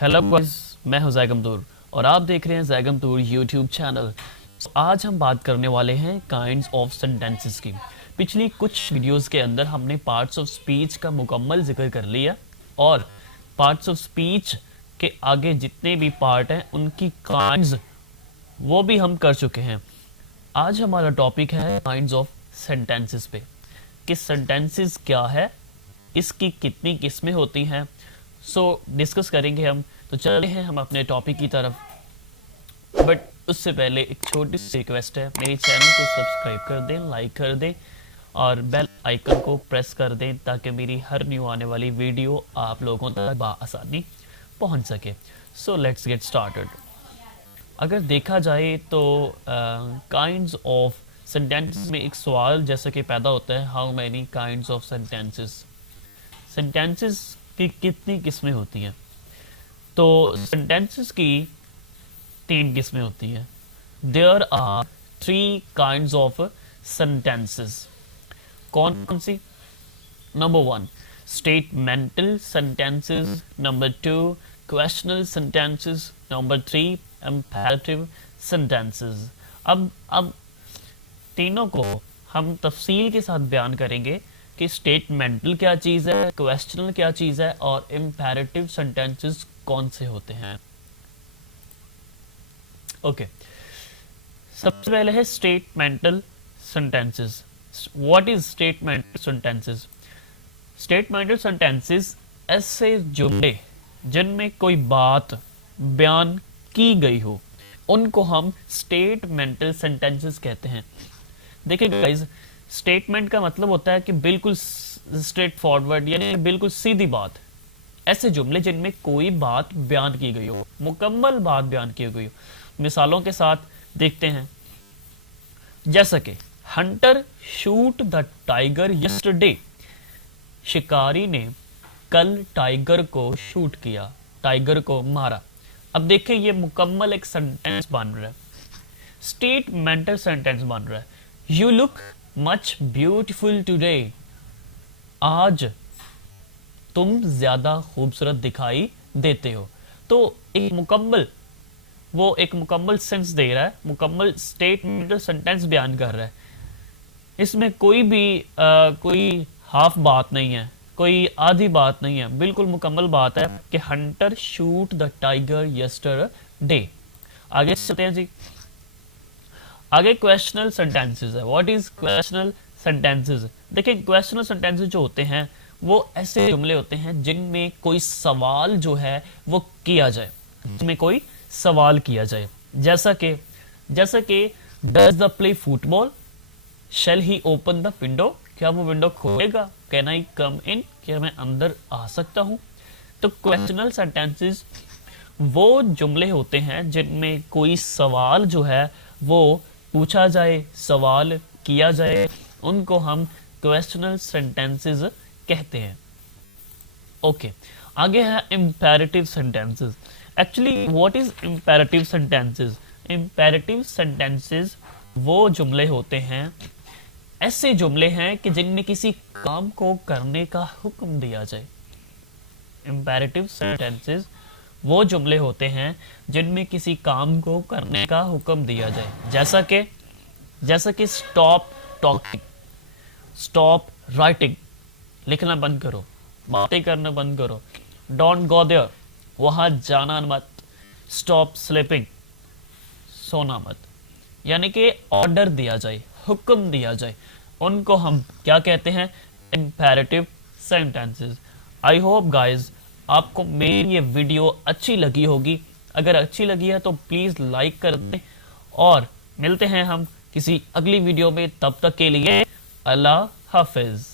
Hello guys, मैं हूं ज़ैगम तूर और आप देख रहे हैं ज़ैगम तूर यूट्यूब चैनल। आज हम बात करने वाले हैं काइंड्स ऑफ सेंटेंसेस की। पिछली कुछ वीडियोस के अंदर हमने पार्ट्स ऑफ स्पीच का मुकम्मल जिक्र कर लिया और पार्ट्स ऑफ स्पीच के आगे जितने भी पार्ट हैं उनकी काइंड्स वो भी हम कर चुके हैं। आज हमारा टॉपिक है काइंड्स ऑफ सेंटेंसेस पे कि सेंटेंसेस क्या है, इसकी कितनी किस्में होती हैं, डिस्कस करेंगे हम। तो चलते हैं हम अपने टॉपिक की तरफ, बट उससे पहले एक छोटी सी रिक्वेस्ट है, मेरे चैनल को सब्सक्राइब कर दें, लाइक कर दें और बेल आइकन को प्रेस कर दें ताकि मेरी हर न्यू आने वाली वीडियो आप लोगों तक बआसानी पहुंच सके। So let's get started. अगर देखा जाए तो काइंड्स ऑफ सेंटेंसेस में एक सवाल जैसा कि पैदा होता है, how many kinds of sentences, sentences की कितनी किस्में होती हैं। तो सेंटेंसेस की 3 किस्में होती हैं। There are 3 kinds of sentences. कौन कौन सी? Number 1 statemental sentences, number 2 questional sentences, number 3 imperative sentences. अब तीनों को हम तफसील के साथ बयान करेंगे कि स्टेटमेंटल क्या चीज़ है, क्वेश्चनल क्या चीज़ है और इम्पेरेटिव सेंटेंसेस कौन से होते हैं। ओके, सबसे पहले है statemental sentences. What is statemental sentences? Statemental sentences ऐसे जुमले जिनमें कोई बात बयान की गई हो, उनको हम स्टेटमेंटल सेंटेंसेस कहते हैं। देखिए गाइस, स्टेटमेंट का मतलब होता है कि बिल्कुल स्ट्रेट फॉरवर्ड, यानी बिल्कुल सीधी बात। ऐसे जुमले जिनमें कोई बात बयान की गई हो, मुकम्मल बात बयान की गई हो। मिसालों के साथ देखते हैं, जैसा कि hunter shoot the tiger yesterday, शिकारी ने कल टाइगर को शूट किया, टाइगर को मारा। अब देखें, ये मुकम्मल एक सेंटेंस बन रहा है, स्टेटमेंटल सेंटेंस बन रहा है। You look much beautiful today, आज तुम ज्यादा खूबसूरत दिखाई देते हो। तो एक मुकम्मल सेंस दे रहा है, मुकम्मल स्टेटमेंटल सेंटेंस बयान कर रहा है। इसमें कोई हाफ बात नहीं है, कोई आधी बात नहीं है, बिल्कुल मुकम्मल बात है कि hunter shoot the tiger yesterday. आगे चलते हैं जी। आगे क्वेश्चनल सेंटेंसेस है। What is questional sentences? देखिए, क्वेश्चनल सेंटेंसेस जो होते हैं वो ऐसे जुमले होते हैं जिनमें कोई सवाल जो है वो किया जाए, जिनमें कोई सवाल किया जाए। जैसा कि does the play football, shall he open the window, क्या वो विंडो खोलेगा, कैन आई कम इन, क्या मैं अंदर आ सकता हूं। तो क्वेश्चनल सेंटेंसेस वो जुमले होते हैं जिनमें कोई सवाल जो है वो पूछा जाए, सवाल किया जाए, उनको हम क्वेश्चनल सेंटेंसेस कहते हैं। ओके, आगे है imperative sentences. Actually what is imperative sentences? Imperative sentences वो जुमले होते हैं, ऐसे जुमले हैं कि जिनमें किसी काम को करने का हुक्म दिया जाए। इम्पेरेटिव सेंटेंसेस वो जुमले होते हैं जिनमें किसी काम को करने का हुक्म दिया जाए। जैसा कि स्टॉप टॉकिंग, स्टॉप राइटिंग, लिखना बंद करो, बातें करना बंद करो, डोंट गो देयर, वहां जाना मत, स्टॉप स्लीपिंग, सोना मत। यानी कि ऑर्डर दिया जाए, हुक्म दिया जाए, उनको हम क्या कहते हैं? Imperative sentences. I hope guys आपको मेरी ये वीडियो अच्छी लगी होगी। अगर अच्छी लगी है तो प्लीज लाइक कर दें और मिलते हैं हम किसी अगली वीडियो में। तब तक के लिए अल्लाह हाफिज।